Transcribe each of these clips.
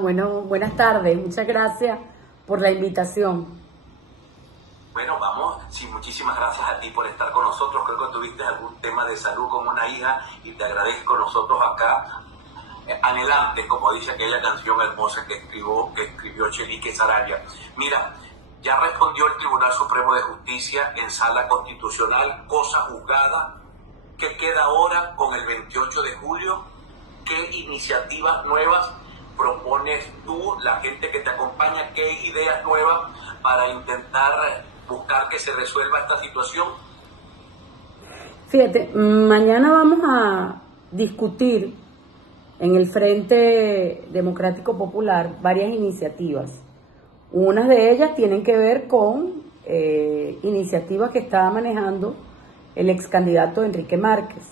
Bueno, buenas tardes, muchas gracias por la invitación. Bueno, vamos, sí, muchísimas gracias a ti por estar con nosotros. Creo que tuviste algún tema de salud con una hija y te agradezco nosotros acá, anhelantes, como dice aquella canción hermosa que escribió Chelique Sarabia. Mira, ya respondió el Tribunal Supremo de Justicia en sala constitucional, cosa juzgada. ¿Qué queda ahora con el 28 de julio? ¿Qué iniciativas nuevas propones tú, la gente que te acompaña? ¿Qué ideas nuevas para intentar buscar que se resuelva esta situación? Fíjate, mañana vamos a discutir en el Frente Democrático Popular varias iniciativas. Unas de ellas tienen que ver con iniciativas que estaba manejando el ex candidato Enrique Márquez.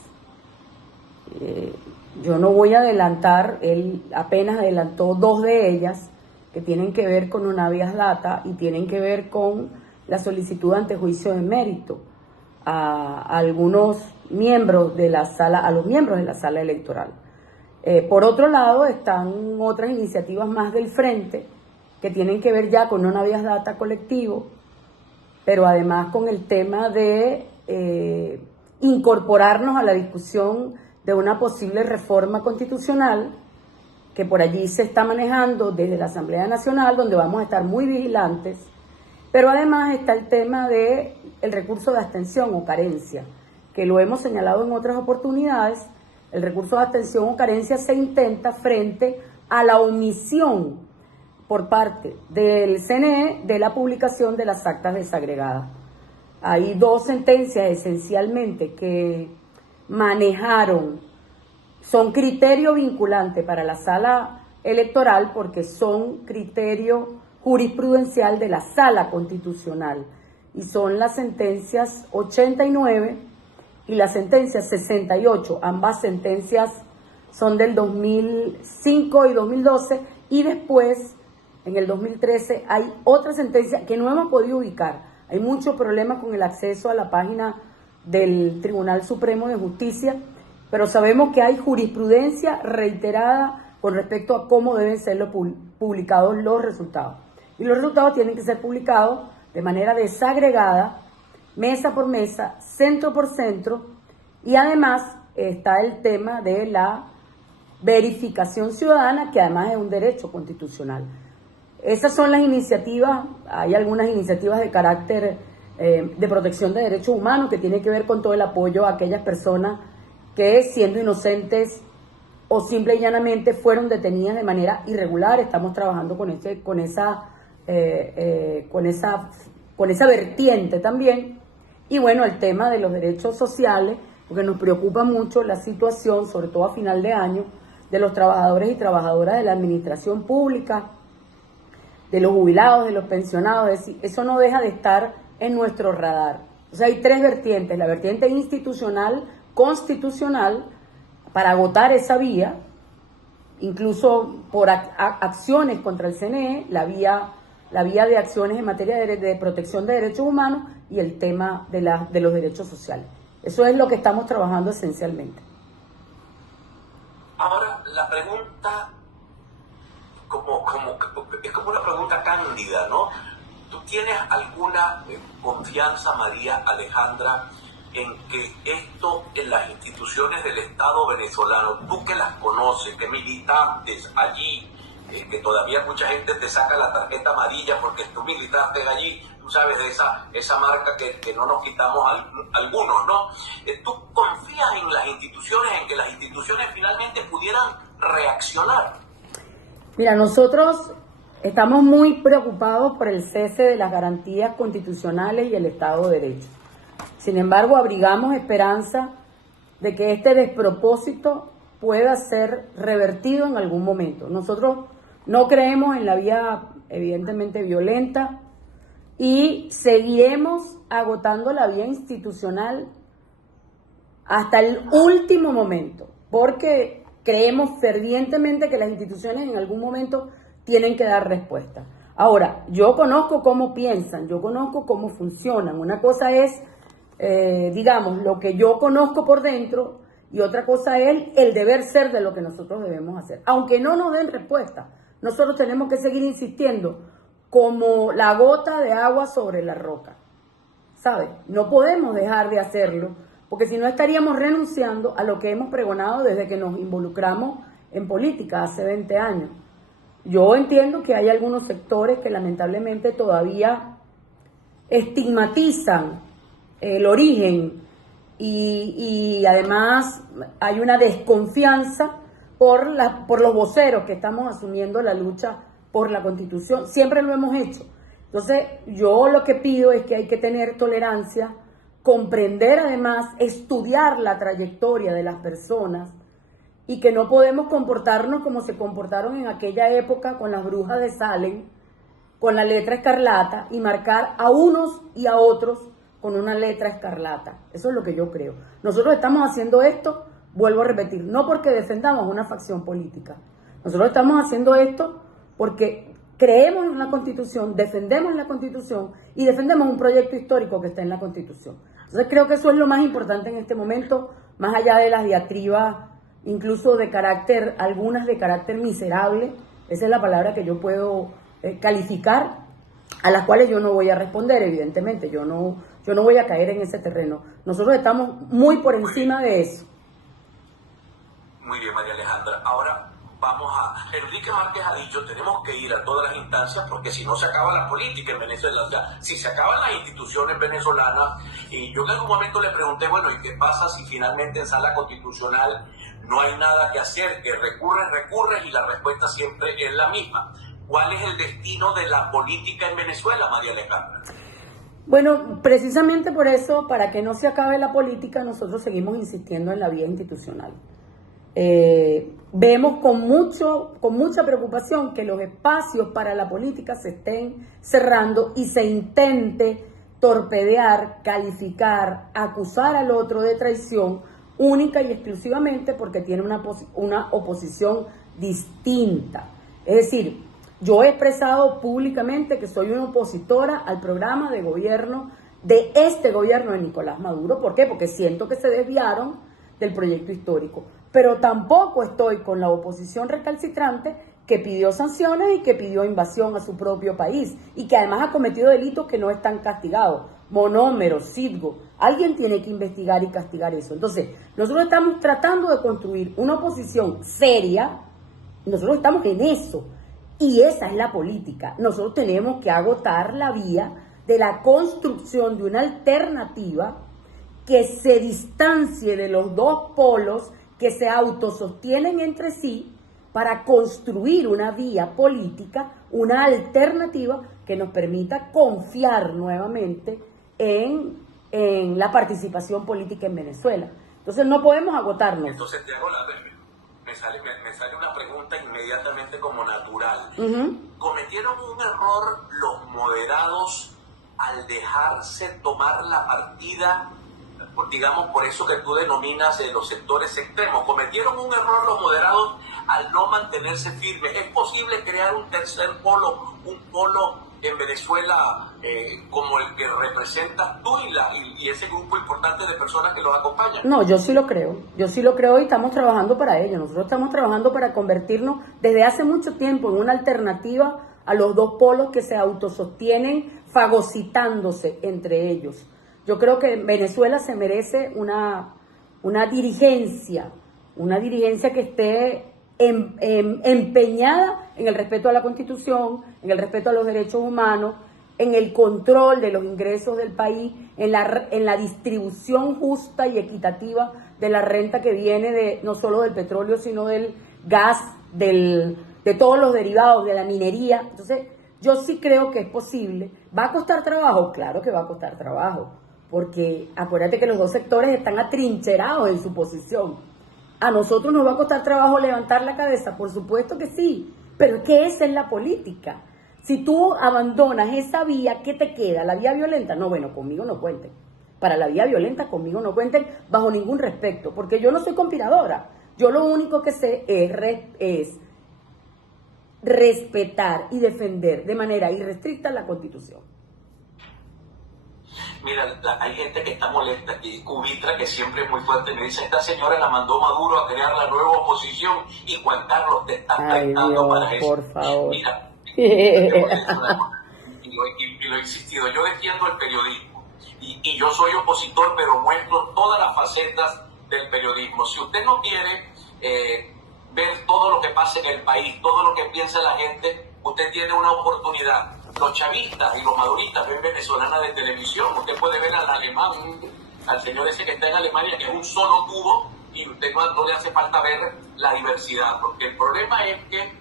Yo no voy a adelantar, él apenas adelantó dos de ellas que tienen que ver con una habeas data y tienen que ver con la solicitud ante juicio de mérito a algunos miembros de la sala, a los miembros de la sala electoral. Por otro lado, están otras iniciativas más del frente que tienen que ver ya con una habeas data colectivo, pero además con el tema de incorporarnos a la discusión de una posible reforma constitucional que por allí se está manejando desde la Asamblea Nacional, donde vamos a estar muy vigilantes, pero además está el tema del recurso de abstención o carencia, que lo hemos señalado en otras oportunidades. El recurso de abstención o carencia se intenta frente a la omisión por parte del CNE de la publicación de las actas desagregadas. Hay dos sentencias esencialmente que manejaron, son criterio vinculante para la sala electoral porque son criterio jurisprudencial de la sala constitucional y son las sentencias 89 y la sentencia 68, ambas sentencias son del 2005 y 2012 y después en el 2013 hay otra sentencia que no hemos podido ubicar. Hay muchos problemas con el acceso a la página del Tribunal Supremo de Justicia, pero sabemos que hay jurisprudencia reiterada con respecto a cómo deben ser publicados los resultados. Y los resultados tienen que ser publicados de manera desagregada, mesa por mesa, centro por centro, y además está el tema de la verificación ciudadana, que además es un derecho constitucional. Esas son las iniciativas. Hay algunas iniciativas de carácter de protección de derechos humanos que tiene que ver con todo el apoyo a aquellas personas que siendo inocentes o simple y llanamente fueron detenidas de manera irregular. Estamos trabajando con esa vertiente también. Y bueno, el tema de los derechos sociales, porque nos preocupa mucho la situación, sobre todo a final de año, de los trabajadores y trabajadoras de la administración pública, de los jubilados, de los pensionados. Es decir, eso no deja de estar en nuestro radar. O sea, hay tres vertientes: la vertiente institucional, constitucional, para agotar esa vía, incluso por acciones contra el CNE, la vía de acciones en materia de protección de derechos humanos y el tema de los derechos sociales. Eso es lo que estamos trabajando esencialmente. Ahora, la pregunta es como una pregunta cándida, ¿no? ¿Tú tienes alguna confianza, María Alejandra, en que esto en las instituciones del Estado venezolano, tú que las conoces, que militantes allí, que todavía mucha gente te saca la tarjeta amarilla porque tú militaste allí, tú sabes de esa marca que no nos quitamos algunos, ¿no? ¿Tú confías en las instituciones, en que las instituciones finalmente pudieran reaccionar? Mira, nosotros estamos muy preocupados por el cese de las garantías constitucionales y el Estado de Derecho. Sin embargo, abrigamos esperanza de que este despropósito pueda ser revertido en algún momento. Nosotros no creemos en la vía evidentemente violenta y seguiremos agotando la vía institucional hasta el último momento, porque creemos fervientemente que las instituciones en algún momento tienen que dar respuesta. Ahora, yo conozco cómo piensan, yo conozco cómo funcionan. Una cosa es, digamos, lo que yo conozco por dentro y otra cosa es el deber ser de lo que nosotros debemos hacer. Aunque no nos den respuesta, nosotros tenemos que seguir insistiendo como la gota de agua sobre la roca, ¿sabes? No podemos dejar de hacerlo, porque si no estaríamos renunciando a lo que hemos pregonado desde que nos involucramos en política hace 20 años. Yo entiendo que hay algunos sectores que lamentablemente todavía estigmatizan el origen y además hay una desconfianza por los voceros que estamos asumiendo la lucha por la Constitución. Siempre lo hemos hecho. Entonces, yo lo que pido es que hay que tener tolerancia, comprender además, estudiar la trayectoria de las personas y que no podemos comportarnos como se comportaron en aquella época con las brujas de Salem, con la letra escarlata y marcar a unos y a otros con una letra escarlata. Eso es lo que yo creo. Nosotros estamos haciendo esto, vuelvo a repetir, no porque defendamos una facción política. Nosotros estamos haciendo esto porque creemos en la Constitución, defendemos la Constitución y defendemos un proyecto histórico que está en la Constitución. Entonces creo que eso es lo más importante en este momento, más allá de las diatribas, incluso de carácter, algunas de carácter miserable, esa es la palabra que yo puedo calificar, a las cuales yo no voy a responder, evidentemente, yo no voy a caer en ese terreno. Nosotros estamos muy por encima de eso. Muy bien, María Alejandra. Ahora vamos a... Enrique Márquez ha dicho, tenemos que ir a todas las instancias porque si no se acaba la política en Venezuela, o sea, si se acaban las instituciones venezolanas, y yo en algún momento le pregunté, bueno, ¿y qué pasa si finalmente en sala constitucional no hay nada que hacer, que recurres y la respuesta siempre es la misma? ¿Cuál es el destino de la política en Venezuela, María Alejandra? Bueno, precisamente por eso, para que no se acabe la política, nosotros seguimos insistiendo en la vía institucional. Vemos con mucha preocupación que los espacios para la política se estén cerrando y se intente torpedear, calificar, acusar al otro de traición única y exclusivamente porque tiene una oposición distinta. Es decir, yo he expresado públicamente que soy una opositora al programa de gobierno de este gobierno de Nicolás Maduro. ¿Por qué? Porque siento que se desviaron del proyecto histórico. Pero tampoco estoy con la oposición recalcitrante que pidió sanciones y que pidió invasión a su propio país y que además ha cometido delitos que no están castigados. Monómero, Citgo. Alguien tiene que investigar y castigar eso. Entonces, nosotros estamos tratando de construir una oposición seria. Nosotros estamos en eso. Y esa es la política. Nosotros tenemos que agotar la vía de la construcción de una alternativa que se distancie de los dos polos que se autosostienen entre sí para construir una vía política, una alternativa que nos permita confiar nuevamente en la participación política en Venezuela. Entonces no podemos agotarnos. Entonces te hago me sale una pregunta inmediatamente como natural. ¿Cometieron un error los moderados al dejarse tomar la partida, digamos, por eso que tú denominas los sectores extremos? ¿Cometieron un error los moderados al no mantenerse firmes? ¿Es posible crear un tercer polo, un polo en Venezuela como el que representas tú y ese grupo importante de personas que los acompañan? No, yo sí lo creo y estamos trabajando para ello. Nosotros estamos trabajando para convertirnos desde hace mucho tiempo en una alternativa a los dos polos que se autosostienen fagocitándose entre ellos. Yo creo que Venezuela se merece una dirigencia que esté empeñada en el respeto a la Constitución, en el respeto a los derechos humanos, en el control de los ingresos del país, en la distribución justa y equitativa de la renta que viene no solo del petróleo, sino del gas, de todos los derivados, de la minería. Entonces, yo sí creo que es posible. ¿Va a costar trabajo? Claro que va a costar trabajo, porque acuérdate que los dos sectores están atrincherados en su posición. ¿A nosotros nos va a costar trabajo levantar la cabeza? Por supuesto que sí, pero es que esa es la política. Si tú abandonas esa vía, ¿qué te queda? ¿La vía violenta? No, bueno, conmigo no cuenten. Para la vía violenta conmigo no cuenten bajo ningún respecto, porque yo no soy conspiradora. Yo lo único que sé es respetar y defender de manera irrestricta la Constitución. Mira, hay gente que está molesta, que Cubitra, que siempre es muy fuerte, me dice, esta señora la mandó Maduro a crear la nueva oposición y Juan Carlos te está afectando para eso. Por favor. Mira, te voy a decir una cosa, y lo he insistido, yo defiendo el periodismo y yo soy opositor, pero muestro todas las facetas del periodismo. Si usted no quiere ver todo lo que pasa en el país, todo lo que piensa la gente, usted tiene una oportunidad. Los chavistas y los maduristas ven venezolana de televisión. Usted puede ver al alemán, al señor ese que está en Alemania, que es un solo tubo, y usted no le hace falta ver la diversidad, porque el problema es que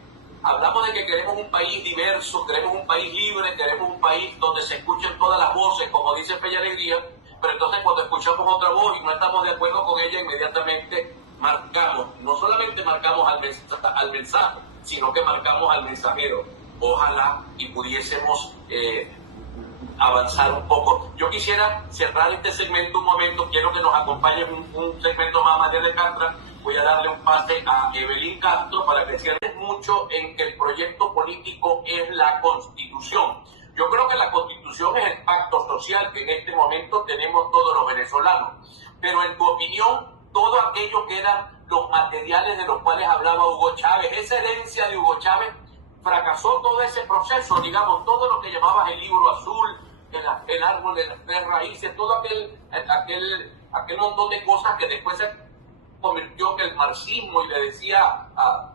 hablamos de que queremos un país diverso, queremos un país libre, queremos un país donde se escuchen todas las voces, como dice Peña Alegría, pero entonces cuando escuchamos otra voz y no estamos de acuerdo con ella, inmediatamente marcamos, no solamente marcamos al mensaje, sino que marcamos al mensajero. Ojalá y pudiésemos avanzar un poco. Yo quisiera cerrar este segmento un momento, quiero que nos acompañe un segmento más, María de Castro. Voy a darle un pase a Evelyn Castro para que cierre mucho en que el proyecto político es la Constitución. Yo creo que la Constitución es el pacto social que en este momento tenemos todos los venezolanos. Pero en tu opinión, todo aquello que eran los materiales de los cuales hablaba Hugo Chávez, esa herencia de Hugo Chávez, fracasó todo ese proceso, digamos, todo lo que llamabas el libro azul, el árbol de las tres raíces, todo aquel montón de cosas que después se convirtió en el marxismo, y le decía a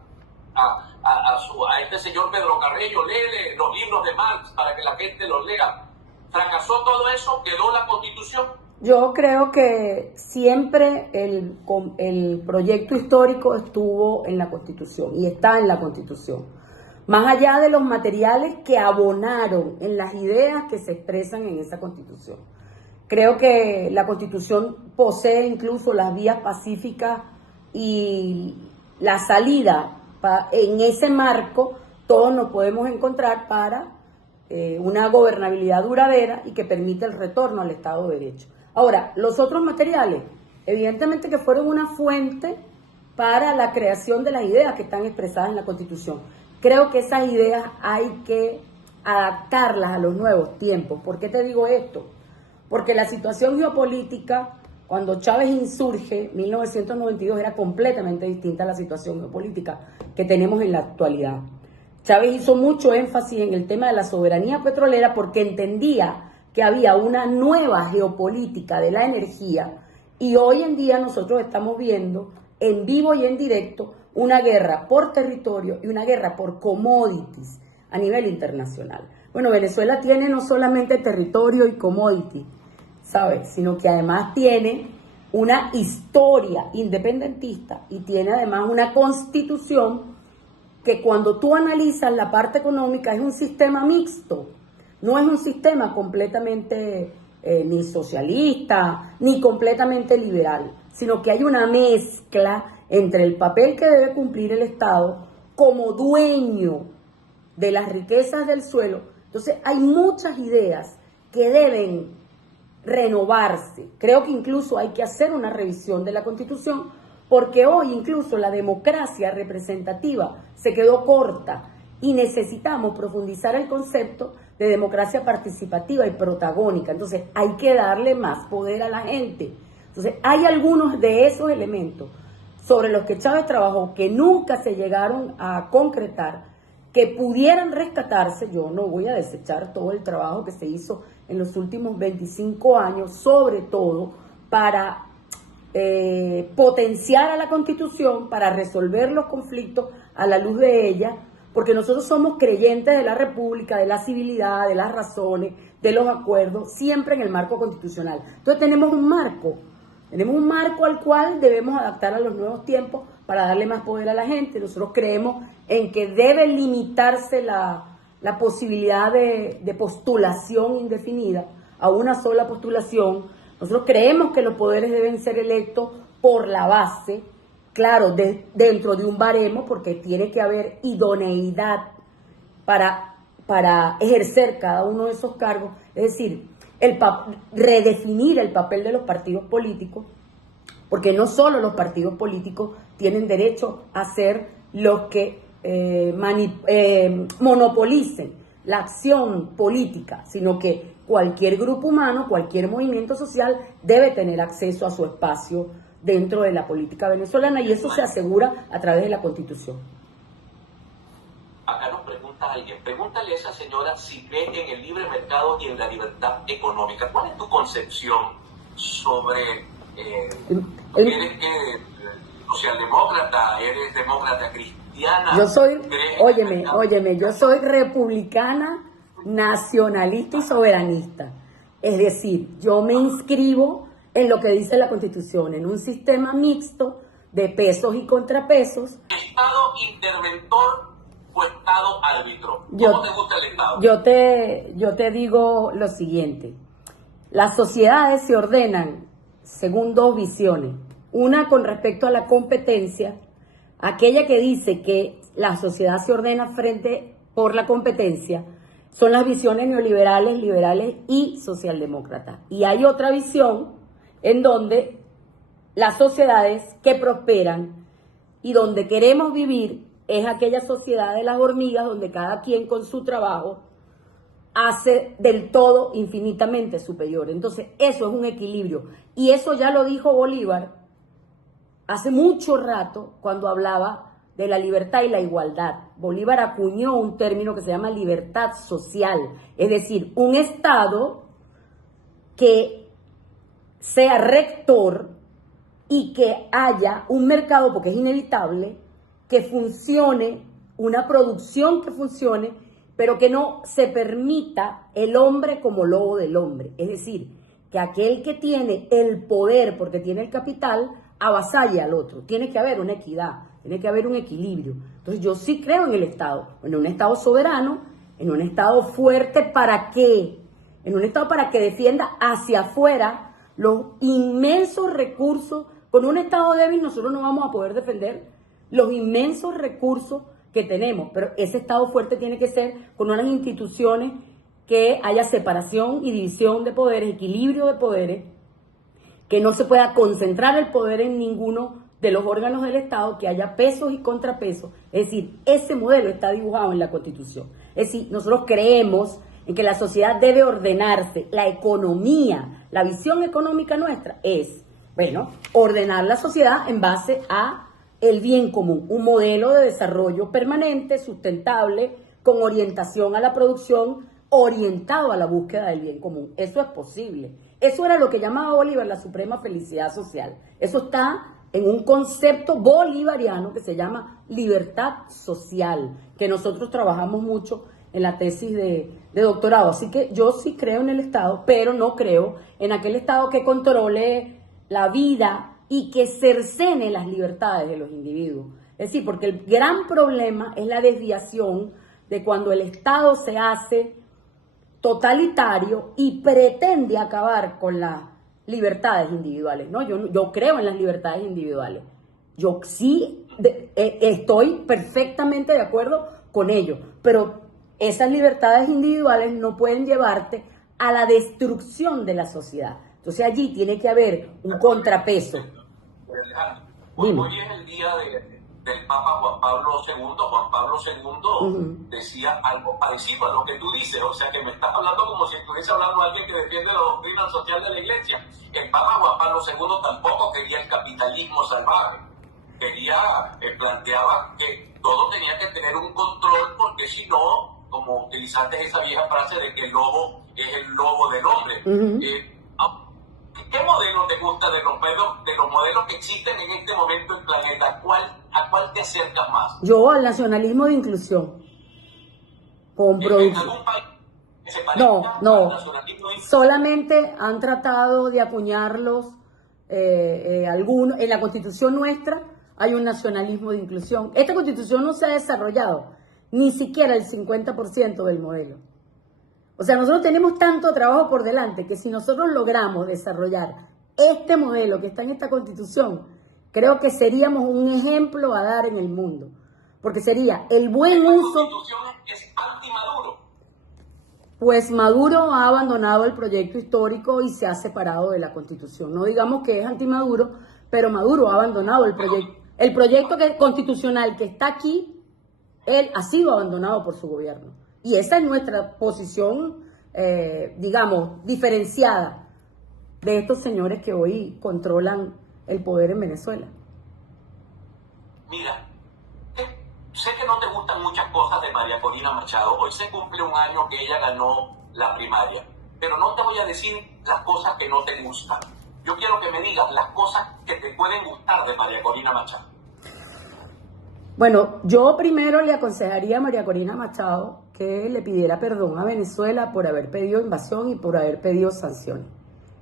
este señor Pedro Carreño, léele los libros de Marx para que la gente los lea. Fracasó todo eso, quedó la Constitución. Yo creo que siempre el proyecto histórico estuvo en la Constitución y está en la Constitución. Más allá de los materiales que abonaron en las ideas que se expresan en esa Constitución. Creo que la Constitución posee incluso las vías pacíficas y la salida. En ese marco todos nos podemos encontrar para una gobernabilidad duradera y que permita el retorno al Estado de Derecho. Ahora, los otros materiales, evidentemente que fueron una fuente para la creación de las ideas que están expresadas en la Constitución. Creo que esas ideas hay que adaptarlas a los nuevos tiempos. ¿Por qué te digo esto? Porque la situación geopolítica, cuando Chávez insurge, 1992, era completamente distinta a la situación geopolítica que tenemos en la actualidad. Chávez hizo mucho énfasis en el tema de la soberanía petrolera porque entendía que había una nueva geopolítica de la energía, y hoy en día nosotros estamos viendo en vivo y en directo una guerra por territorio y una guerra por commodities a nivel internacional. Bueno, Venezuela tiene no solamente territorio y commodities, ¿sabes? Sino que además tiene una historia independentista y tiene además una constitución que, cuando tú analizas la parte económica, es un sistema mixto, no es un sistema completamente ni socialista ni completamente liberal, sino que hay una mezcla entre el papel que debe cumplir el Estado como dueño de las riquezas del suelo. Entonces hay muchas ideas que deben renovarse. Creo que incluso hay que hacer una revisión de la Constitución, porque hoy incluso la democracia representativa se quedó corta y necesitamos profundizar el concepto de democracia participativa y protagónica. Entonces hay que darle más poder a la gente. Entonces hay algunos de esos elementos sobre los que Chávez trabajó que nunca se llegaron a concretar, que pudieran rescatarse. Yo no voy a desechar todo el trabajo que se hizo en los últimos 25 años, sobre todo para potenciar a la Constitución, para resolver los conflictos a la luz de ella, porque nosotros somos creyentes de la República, de la civilidad, de las razones, de los acuerdos, siempre en el marco constitucional. Entonces tenemos un marco al cual debemos adaptar a los nuevos tiempos para darle más poder a la gente. Nosotros creemos en que debe limitarse la posibilidad de postulación indefinida a una sola postulación. Nosotros creemos que los poderes deben ser electos por la base, claro, dentro de un baremo, porque tiene que haber idoneidad para ejercer cada uno de esos cargos. Es decir, redefinir el papel de los partidos políticos, porque no solo los partidos políticos tienen derecho a ser los que monopolicen la acción política, sino que cualquier grupo humano, cualquier movimiento social debe tener acceso a su espacio dentro de la política venezolana, y eso se asegura a través de la Constitución. Acá nos pregunta alguien, pregúntale a esa señora si cree en el libre mercado y en la libertad económica. ¿Cuál es tu concepción sobre... ¿Eres socialdemócrata? ¿Eres demócrata cristiana? Yo soy, óyeme, yo soy republicana, nacionalista y soberanista. Es decir, yo me inscribo en lo que dice la Constitución, en un sistema mixto de pesos y contrapesos. ¿Estado interventor o Estado árbitro? ¿Cómo te gusta el Estado? Yo te digo lo siguiente. Las sociedades se ordenan según dos visiones. Una con respecto a la competencia, aquella que dice que la sociedad se ordena por la competencia, son las visiones neoliberales, liberales y socialdemócratas. Y hay otra visión en donde las sociedades que prosperan y donde queremos vivir es aquella sociedad de las hormigas, donde cada quien con su trabajo hace del todo infinitamente superior. Entonces, eso es un equilibrio. Y eso ya lo dijo Bolívar hace mucho rato cuando hablaba de la libertad y la igualdad. Bolívar acuñó un término que se llama libertad social, es decir, un Estado que sea rector y que haya un mercado, porque es inevitable, que funcione, una producción que funcione, pero que no se permita el hombre como lobo del hombre. Es decir, que aquel que tiene el poder porque tiene el capital avasalle al otro. Tiene que haber una equidad, tiene que haber un equilibrio. Entonces yo sí creo en el Estado, en un Estado soberano, en un Estado fuerte. ¿Para qué? En un Estado para que defienda hacia afuera los inmensos recursos. Con un Estado débil nosotros no vamos a poder defender los inmensos recursos que tenemos, pero ese Estado fuerte tiene que ser con unas instituciones que haya separación y división de poderes, equilibrio de poderes, que no se pueda concentrar el poder en ninguno de los órganos del Estado, que haya pesos y contrapesos. Es decir, ese modelo está dibujado en la Constitución. Es decir, nosotros creemos en que la sociedad debe ordenarse, la economía, la visión económica nuestra es, ordenar la sociedad en base a el bien común, un modelo de desarrollo permanente, sustentable, con orientación a la producción, orientado a la búsqueda del bien común. Eso es posible. Eso era lo que llamaba Bolívar la suprema felicidad social. Eso está en un concepto bolivariano que se llama libertad social, que nosotros trabajamos mucho en la tesis de doctorado. Así que yo sí creo en el Estado, pero no creo en aquel Estado que controle la vida y que cercene las libertades de los individuos. Es decir, porque el gran problema es la desviación de cuando el Estado se hace totalitario y pretende acabar con las libertades individuales, ¿no? Yo creo en las libertades individuales. Yo sí estoy perfectamente de acuerdo con ello, pero esas libertades individuales no pueden llevarte a la destrucción de la sociedad. Entonces allí tiene que haber un contrapeso. Hoy es el día del Papa Juan Pablo II. Juan Pablo II decía algo parecido a lo que tú dices, o sea que me estás hablando como si estuviese hablando alguien que defiende la doctrina social de la Iglesia. El Papa Juan Pablo II tampoco quería el capitalismo salvaje, planteaba que todo tenía que tener un control, porque si no, como utilizaste esa vieja frase de que el lobo es el lobo del hombre. ¿Qué modelo te gusta de los modelos que existen en este momento en el planeta? ¿A cuál te acercas más? Yo al nacionalismo de inclusión. ¿En algún país se parezca al nacionalismo de inclusión? Solamente han tratado de acuñarlos algunos. En la Constitución nuestra hay un nacionalismo de inclusión. Esta Constitución no se ha desarrollado ni siquiera el 50% del modelo. O sea, nosotros tenemos tanto trabajo por delante que si nosotros logramos desarrollar este modelo que está en esta Constitución, creo que seríamos un ejemplo a dar en el mundo. Porque sería el buen uso... ¿La Constitución es anti-Maduro? Pues Maduro ha abandonado el proyecto histórico y se ha separado de la Constitución. No digamos que es anti-Maduro, pero Maduro ha abandonado el proyecto. El proyecto constitucional que está aquí, él ha sido abandonado por su gobierno. Y esa es nuestra posición digamos, diferenciada de estos señores que hoy controlan el poder en Venezuela. Mira, sé que no te gustan muchas cosas de María Corina Machado. Hoy se cumple un año que ella ganó la primaria. Pero no te voy a decir las cosas que no te gustan. Yo quiero que me digas las cosas que te pueden gustar de María Corina Machado. Bueno, yo primero le aconsejaría a María Corina Machado que le pidiera perdón a Venezuela por haber pedido invasión y por haber pedido sanciones.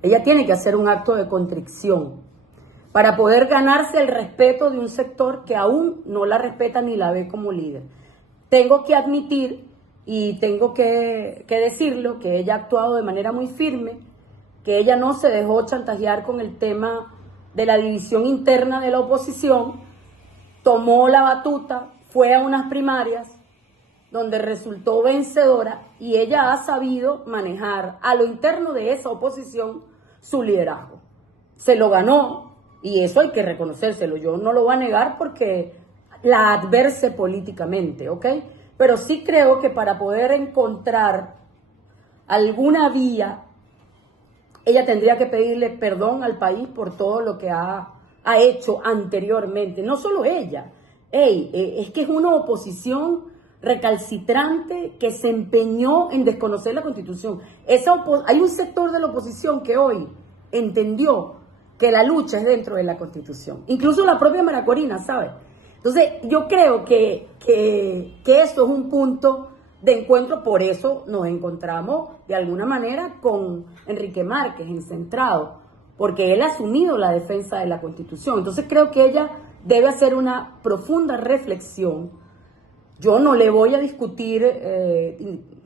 Ella tiene que hacer un acto de contrición para poder ganarse el respeto de un sector que aún no la respeta ni la ve como líder. Tengo que admitir y tengo que decirlo, que ella ha actuado de manera muy firme, que ella no se dejó chantajear con el tema de la división interna de la oposición, tomó la batuta, fue a unas primarias donde resultó vencedora y ella ha sabido manejar a lo interno de esa oposición su liderazgo. Se lo ganó y eso hay que reconocérselo. Yo no lo voy a negar porque la adverse políticamente, ¿ok? Pero sí creo que para poder encontrar alguna vía, ella tendría que pedirle perdón al país por todo lo que ha hecho anteriormente. No solo ella. Es que es una oposición recalcitrante que se empeñó en desconocer la Constitución. Hay un sector de la oposición que hoy entendió que la lucha es dentro de la Constitución. Incluso la propia María Corina, ¿sabes? Entonces, yo creo que esto es un punto de encuentro, por eso nos encontramos de alguna manera con Enrique Márquez, encentrado, porque él ha asumido la defensa de la Constitución. Entonces, creo que ella debe hacer una profunda reflexión. Yo no le voy a discutir,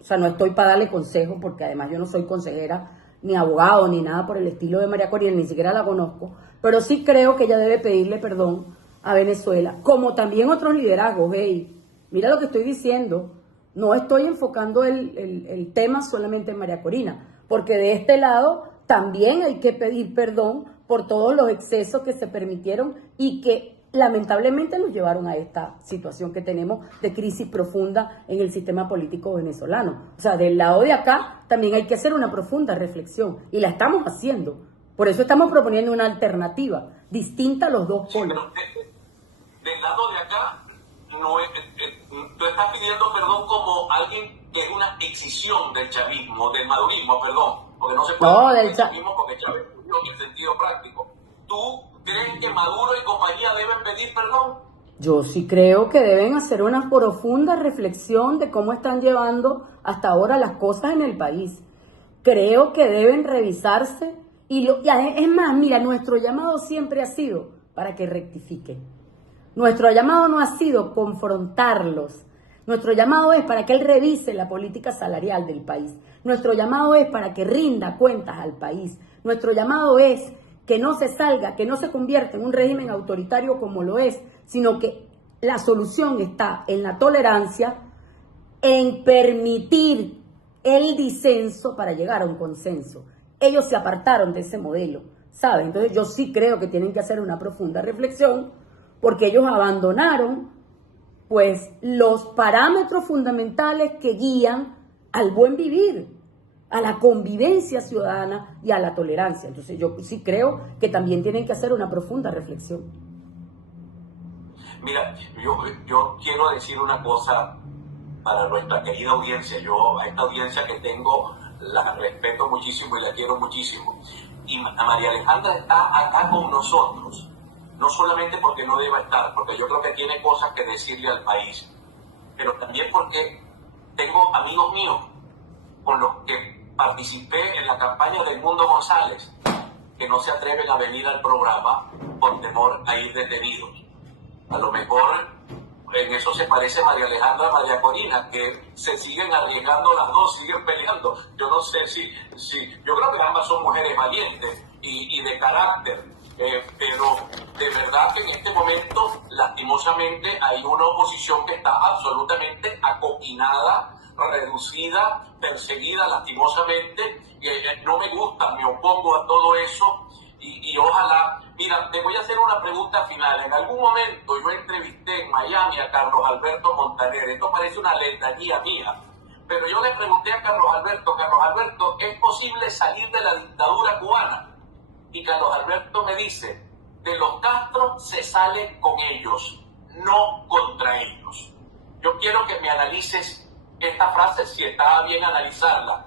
o sea, no estoy para darle consejo, porque además yo no soy consejera, ni abogado, ni nada por el estilo de María Corina, ni siquiera la conozco, pero sí creo que ella debe pedirle perdón a Venezuela, como también otros liderazgos. Hey, mira lo que estoy diciendo, no estoy enfocando el tema solamente en María Corina, porque de este lado también hay que pedir perdón por todos los excesos que se permitieron y que lamentablemente nos llevaron a esta situación que tenemos de crisis profunda en el sistema político venezolano. O sea, del lado de acá también hay que hacer una profunda reflexión y la estamos haciendo. Por eso estamos proponiendo una alternativa distinta a los dos polos. Del lado de acá, tú estás pidiendo perdón como alguien que es una excisión del chavismo, del madurismo, perdón, porque no se puede hablar del chavismo porque el chavismo en el sentido práctico. ¿Tú crees que Maduro y compañía deben pedir perdón? Yo sí creo que deben hacer una profunda reflexión de cómo están llevando hasta ahora las cosas en el país. Creo que deben revisarse y es más, mira, nuestro llamado siempre ha sido para que rectifiquen. Nuestro llamado no ha sido confrontarlos. Nuestro llamado es para que él revise la política salarial del país. Nuestro llamado es para que rinda cuentas al país. Nuestro llamado es que no se salga, que no se convierta en un régimen autoritario como lo es, sino que la solución está en la tolerancia, en permitir el disenso para llegar a un consenso. Ellos se apartaron de ese modelo, ¿saben? Entonces yo sí creo que tienen que hacer una profunda reflexión porque ellos abandonaron pues los parámetros fundamentales que guían al buen vivir, a la convivencia ciudadana y a la tolerancia. Entonces yo sí creo que también tienen que hacer una profunda reflexión. Mira, yo quiero decir una cosa para nuestra querida audiencia. Yo a esta audiencia que tengo la respeto muchísimo y la quiero muchísimo. Y María Alejandra está acá con nosotros, no solamente porque no deba estar, porque yo creo que tiene cosas que decirle al país, pero también porque tengo amigos míos con los que participé en la campaña de Edmundo González, que no se atreven a venir al programa por temor a ir detenidos. A lo mejor en eso se parece María Alejandra a María Corina, que se siguen arriesgando las dos, siguen peleando. Yo no sé si yo creo que ambas son mujeres valientes y de carácter, pero de verdad que en este momento, lastimosamente, hay una oposición que está absolutamente acoquinada, reducida, perseguida lastimosamente, y no me gusta, me opongo a todo eso, y ojalá. Mira, te voy a hacer una pregunta final. En algún momento yo entrevisté en Miami a Carlos Alberto Montaner. Esto parece una letanía mía, Pero yo le pregunté a Carlos Alberto, ¿es posible salir de la dictadura cubana? Y Carlos Alberto me dice, de los Castro se sale con ellos, no contra ellos. Yo quiero que me analices esta frase, si está bien analizarla.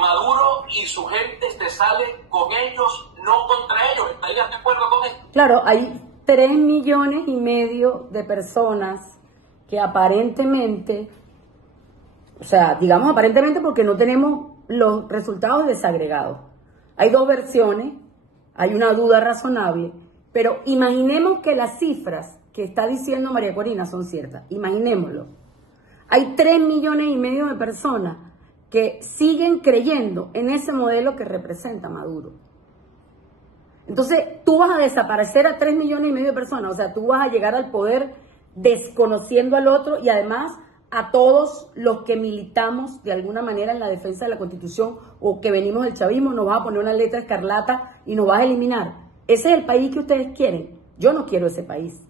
Maduro y su gente se salen con ellos, no contra ellos. ¿Estarías de acuerdo con esto? Claro, hay 3,5 millones de personas que aparentemente, o sea, digamos aparentemente porque no tenemos los resultados desagregados. Hay dos versiones, hay una duda razonable, pero imaginemos que las cifras que está diciendo María Corina son ciertas. Imaginémoslo. Hay 3,5 millones de personas que siguen creyendo en ese modelo que representa Maduro. Entonces, tú vas a desaparecer a 3,5 millones de personas, o sea, tú vas a llegar al poder desconociendo al otro y además a todos los que militamos de alguna manera en la defensa de la Constitución o que venimos del chavismo, nos vas a poner una letra escarlata y nos vas a eliminar. Ese es el país que ustedes quieren. Yo no quiero ese país.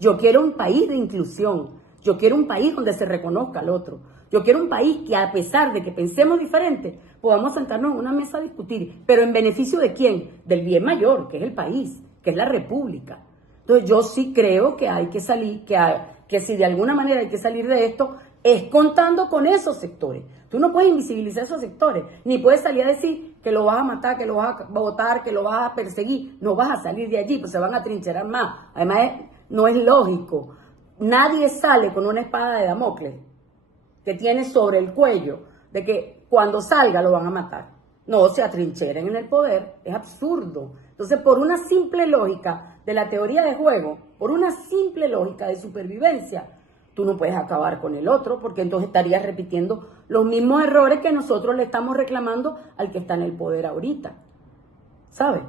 Yo quiero un país de inclusión. Yo quiero un país donde se reconozca al otro. Yo quiero un país que, a pesar de que pensemos diferente, podamos sentarnos en una mesa a discutir. ¿Pero en beneficio de quién? Del bien mayor, que es el país, que es la república. Entonces yo sí creo que hay que salir, que si de alguna manera hay que salir de esto, es contando con esos sectores. Tú no puedes invisibilizar esos sectores, ni puedes salir a decir que lo vas a matar, que lo vas a votar, que lo vas a perseguir. No vas a salir de allí, pues se van a trincherar más. Además, no es lógico. Nadie sale con una espada de Damocles que tiene sobre el cuello de que cuando salga lo van a matar. No se atrincheren en el poder, es absurdo. Entonces, por una simple lógica de la teoría de juego, por una simple lógica de supervivencia, tú no puedes acabar con el otro, porque entonces estarías repitiendo los mismos errores que nosotros le estamos reclamando al que está en el poder ahorita. ¿Sabes?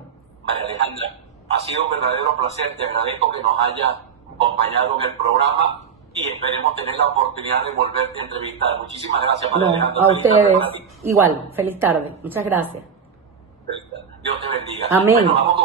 María Alejandra, ha sido un verdadero placer, te agradezco que nos hayas acompañado en el programa y esperemos tener la oportunidad de volverte a entrevistar. Muchísimas gracias, María Alejandra. A ustedes, igual, feliz tarde. Muchas gracias. Dios te bendiga. Amén. Bueno, vamos con